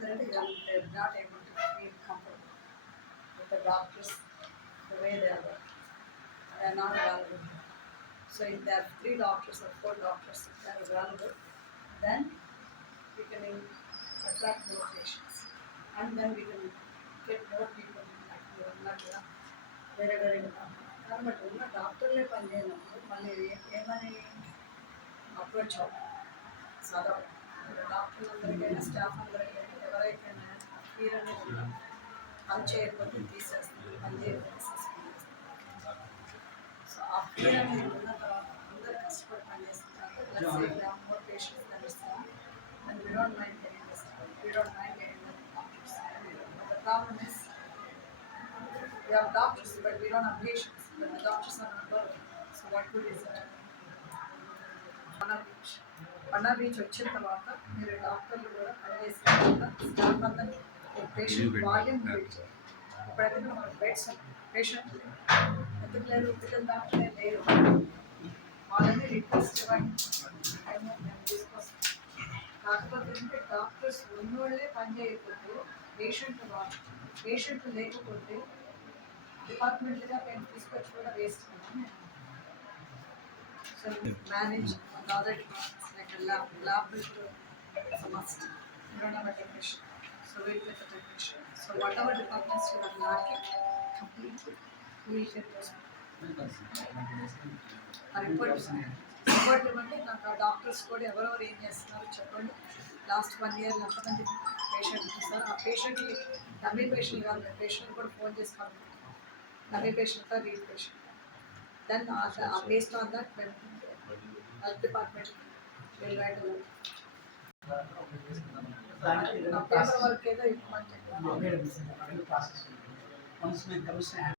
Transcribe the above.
లేకపోతే they're not able to feel comfortable with the doctors the way they are working. They are not available. So if there are three doctors or four doctors that are available, then we can attract more patients. And then we can get more people like you ఉన్నట్టుగా వేరే వేరే కాబట్టి ఉన్న డాక్టర్లే పని చేయనప్పుడు మళ్ళీ ఏ- ఏమని approach అవ్వాలి చదవాలి డాక్టర్లు అందరికైనా స్టాఫ్ అందరికైనా ఎవరైనా ఫీర్ అనేది ఉందా పని చేయకపోతే తీసేస్తుంది పని చేయకపోతే సస్పెండ్ చేస్తుంది సో ఆ ఫీర్ అనేది ఉన్న తర్వాత అందరు కష్టపడి పని చేస్తున్నారు ప్లస్ మోర్ పేషెంట్స్ నడుస్తాం and we don't mind getting this we don't mind getting doctors the problem is we have doctors but we don't have patients but the doctors are not working so what good is it Panna beach పన్నా బీచ్ వచ్చిన తర్వాత మీరు డాక్టర్లు కూడా పనిచేసిన తర్వాత staff అందరినీ patient volume ఇప్పుడైతే బెడ్స్ పేషెంట్ ఎందుకు లేరు పిల్లలు డాక్టర్ లేరు. వాళ్ళని రిక్వెస్ట్ ఇవ్వండి. తీసుకొస్తాం. కాకపోతే ఏంటంటే డాక్టర్స్ ఉన్నోళ్ళే పని చేయకపోతే పేషెంట్ పేషెంట్ లేకపోతే డిపార్ట్మెంట్గా మేము తీసుకొచ్చి కూడా waste so manage other departments ఆ రిపోర్ట్ రిపోర్ట్ ఇవ్వండి. నాకు ఆ డాక్టర్స్ కూడా ఎవరెవరు ఏం చేస్తున్నారో చెప్పండి. లాస్ట్ వన్ ఇయర్ ఎంతమంది పేషెంట్ సార్ ఆ పేషెంట్కి డమ్మీ పేషెంట్ కాదు పేషెంట్ కూడా ఫోన్ చేసుకోవాలి dummy patient read patient then based on that మేము హెల్త్ డిపార్ట్మెంట్ వర్క్ ఏదో మేము కమిషన్